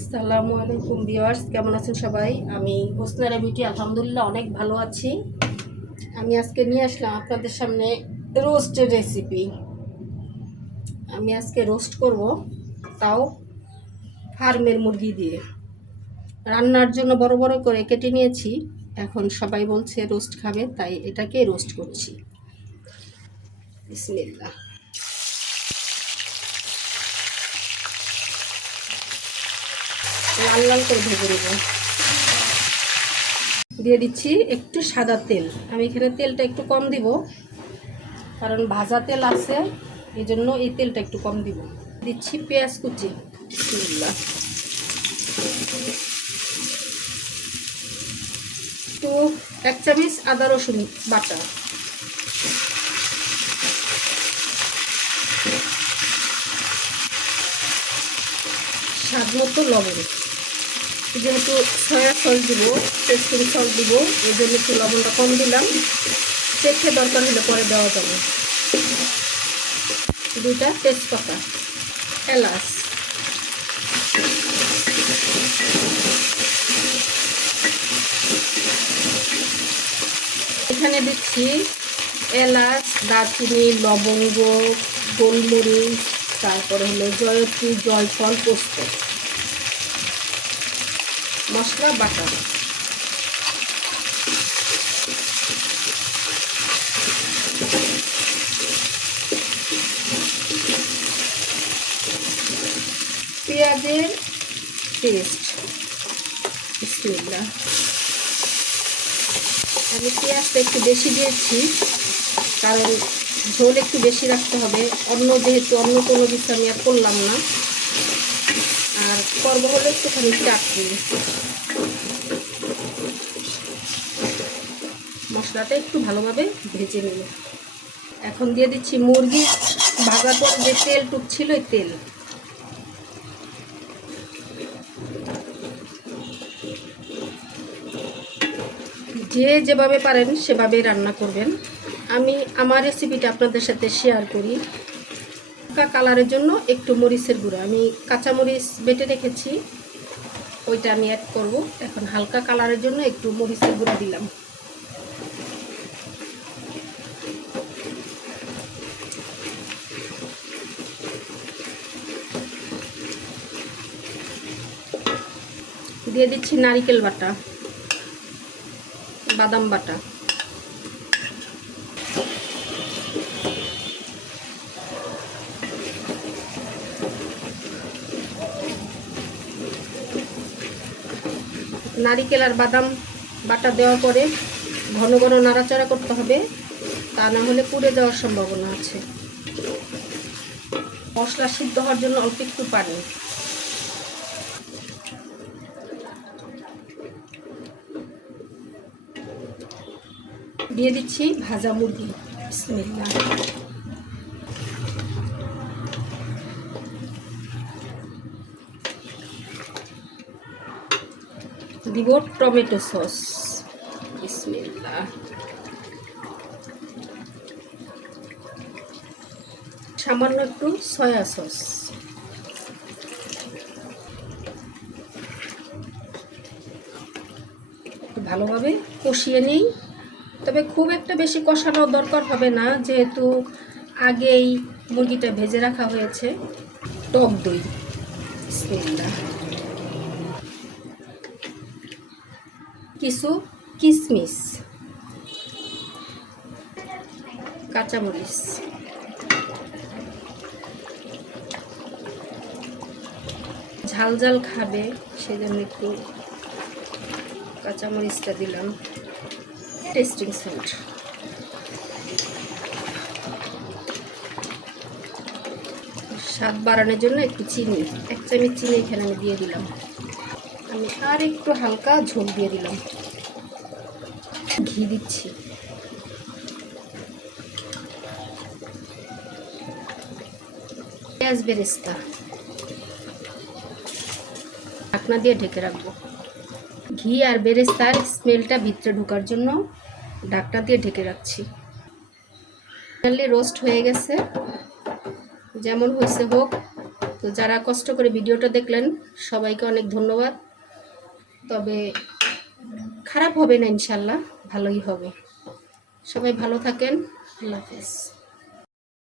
আসসালামু আলাইকুম ভিউয়ার্স, কেমন আছেন সবাই? আমি হোসনা রেমিটি আলহামদুলিল্লাহ অনেক ভালো আছি। আমি আজকে নিয়ে আসলাম আপনাদের সামনে রোস্টের রেসিপি। আমি আজকে রোস্ট করব তাও ফার্মের মুরগি দিয়ে। রান্নার জন্য বড় বড় করে কেটে নিয়েছি, এখন সবাই বলছে রোস্ট খাবে, তাই এটাকে রোস্ট করছি। বিসমিল্লাহ। লাল লাল করে ভেজে নেব। দিয়ে দিচ্ছি একটু সাদা তেল। আমি এখানে তেলটা একটু কম দিব, কারণ ভাজা তেল আছে এই জন্য এই তেলটা একটু কম দিব। দিচ্ছি পেঁয়াজ কুচি। তো এক চামচ আদা রসুন বাটা। স্বাদ মতো লবণ। যেহেতু সয়া সস দিব টেস্টিং সস দিব ওই জন্য একটু লবণটা কম দিলাম। চেখে দরকার হলে পরে দেওয়া যাবে। দুইটা তেজপাতা, এলাচ। এখানে দিচ্ছি এলাচ, দারচিনি, লবঙ্গ, গোলমরিচ, তারপরে হলো জয়ত্রী জয়ফল পোস্ত। মশলা বাটা পেঁয়াজের পেস্ট। আমি পেঁয়াজটা একটু বেশি দিয়েছি, কারণ ঝোল একটু বেশি রাখতে হবে। অন্য যেহেতু অন্য কোনো কিছু আমি আর করলাম না। আর করব হলে একটুখানি চাটনি মশলাটা একটু ভালোভাবে ভেজে নেব। এখন দিয়ে দিচ্ছি মুরগি ভাজাটার যে তেলটুক ছিল ওই তেল। যে যেভাবে পারেন সেভাবে রান্না করবেন। আমি আমার রেসিপিটা আপনাদের সাথে শেয়ার করি। হালকা কালারের জন্য একটু মরিচের গুঁড়ো। আমি কাঁচা মরিচ বেটে রেখেছি, ওইটা আমি অ্যাড করব। এখন হালকা কালারের জন্য একটু মরিচের গুঁড়ো দিলাম। দিয়ে দিচ্ছি নারিকেল বাটা, বাদাম বাটা। নারিকেল আর বাদাম বাটা দেওয়ার পরে ঘন ঘন নাড়াচাড়া করতে হবে। তা না হলে পুড়ে যাওয়ার সম্ভাবনা আছে। মশলা সিদ্ধ হওয়ার জন্য অল্প একটু পানি। দিয়ে দিচ্ছি ভাজা মুরগি। বিসমিল্লাহ। দিব টমেটো সস। সামান্য একটু সয়া সস। ভালোভাবে কষিয়ে নিই। তবে খুব একটা বেশি কষানোর দরকার হবে না, যেহেতু আগেই মুরগিটা ভেজে রাখা হয়েছে। টক দই। বিসমিল্লাহ। কিছু কিশমিশ কাঁচামরিচ। ঝাল ঝাল খাবে, সেজন্য একটু কাঁচামরিচটা দিলাম। টেস্টিং সল্ট স্বাদ বাড়ানোর জন্য একটু চিনি, এক চামচ চিনি এখানে আমি দিয়ে দিলাম। আমি আর একটু হালকা ঝোল দিয়ে দিলাম। ঘি দিচ্ছি। পেঁয়াজ বেরেস্তা। ঢাকনা দিয়ে ঢেকে রাখব। ঘি আর বেরেস্তার স্মেলটা ভিতরে ঢোকার জন্য ঢাকনা দিয়ে ঢেকে রাখছি। ফাইনালি রোস্ট হয়ে গেছে। যেমন হয়েছে হোক, তো যারা কষ্ট করে ভিডিওটা দেখলেন, সবাইকে অনেক ধন্যবাদ। তবে খারাপ হবে না ইনশাল্লাহ ভালোই হবে। সবাই ভালো থাকেন আল্লাহ হাফেজ।